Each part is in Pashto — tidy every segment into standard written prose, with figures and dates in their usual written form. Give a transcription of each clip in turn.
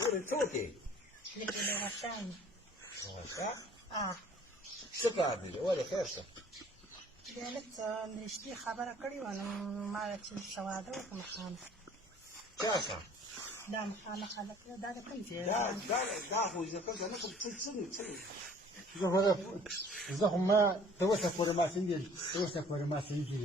ورن توتي څه کار دی ولې خیر څه قالت رشتي خبره کړې وه نو ما چې څه واده وکړم خان چا څه دا مخامخ هلک دا د کوم ځای دا خو زه کله نه کوم څه زه خو ما ته اوسه پورې ما سنجل اوسه پورې ما سنجل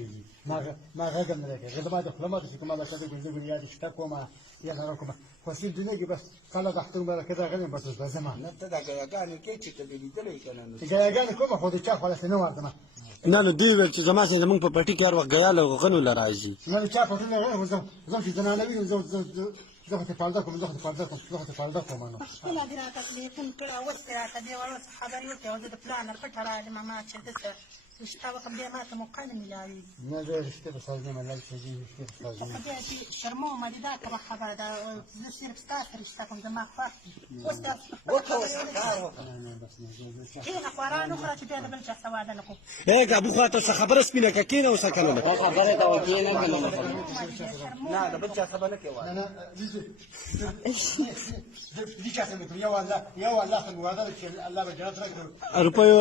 ما غږ نه راکړ زه ما د خپل ما چې کومه لکه د ګل یاد شته کومه یا نه کومه خو سې دنیا کې بس کله د خپل ملک دا غنه بس زما نه ته دا ګاګانې کې چې ته لیدلې کنه نو ګاګانې کومه خو د چا خلاص نه وردم نه نو دوی ویل چې زما سره زمونږ په پټي کې هر وخت ګیا له غنو له راځي نه چا په ټول نه زه چې زنانه وي زه خو ته پالدا کوم نو خپله دې راته تلیفون کړه اوس دې راته دې وړه څه خبرې وکړې او زه د پلانر پټه راغلم ما چې دلته رشته وکړم بیا ما ته موقع نه میلاوېږي نه زه رشتې په سازي ملل چې رشتې په سازي خو بیا چې شرمومه دې دا کومه خبره ده زه صرف ستا سره رشته کوم زما خوښ دي اوس دا کښېنه خواران وخوره چې بیا د بل چا څه واده نه کوم ابو خواته څه خبره سپینه که کښېنه اوسه که نه خبره ته وکېنه که نه نه د بل چا خبره نه کوي نه دې چا څنګه یو الله ته وعده چې الله به جنت راکړي روپیو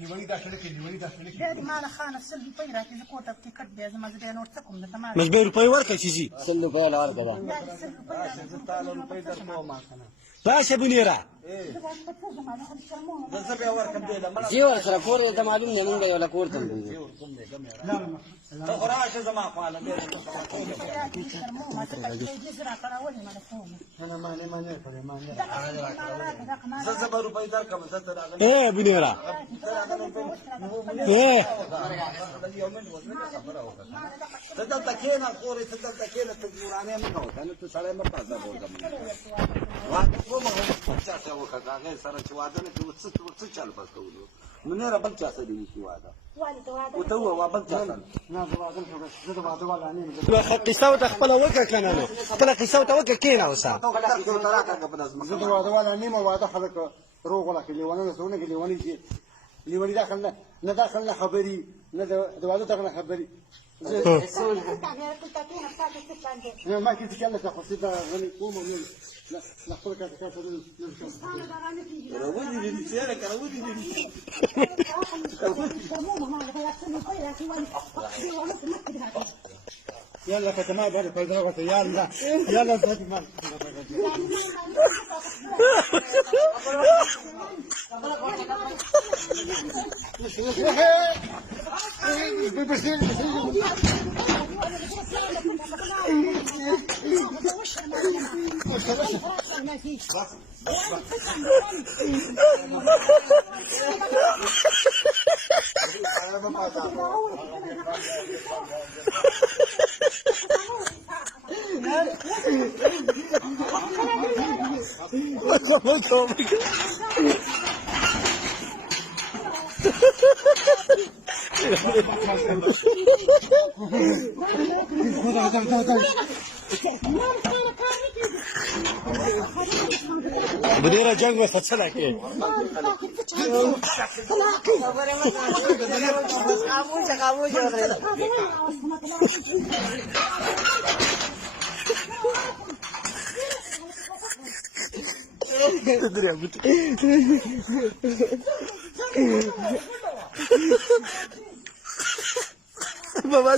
لیونی دا شنه کې لیونی دا شنه کې بیا دې ما له خانه 100 روپۍ راکړي زه کور ته ټکټ بیا ځم زه بیا نور څه کوم دلته ما مزبې روپۍ ورکړه چې ځي 100 روپۍ له ورکړه بیا دې 100 روپۍ راکړي زه تعالی روپۍ درکوم راشه بنیره زه باید په څه ځم هغه شرمومه زه بیا ورکم دی له مړه زی ورسره کور یې ته معلوم دی مونږ یو له کور ته ځو ته خو راشه زما خواله دی شرمومه ته دې زه راته راولې ما د کومه نه ما نه کړې ما نه زه به روپۍ درکم زه ته راغلی اے بنیره اے یو منټ وځه خبره وکړه ته دلته کښېنه خورې ته دلته کښېنه ته ورانې مه کوه که نه ته سړی مه پازه بولم واده کوم چا ته وکړه د هغې سره چې واده نه کوي څه چل به کولو منیره بل چا سره دې وکړي واده ورته ووایه بل چا سره نه زه واده شوم زه د واده والا نه یم قصه ورته خپله وکړه که نه نو خپله قصه ورته وکړه کښېنه اوسه زه د واده والا نه یم واده خلک روغ ولا کې لیوانونه زونه کې لیوانی داخل نه داخل نه خبري نه د واده داخل خبري نه ما كنت كان لك قصيدة غني قوم من لا خلك كذا ودي دي سيرك ودي دي يلا فتما بعد فايدة يلا يلا فتما بنیره جنگ وسط څه راکې بابا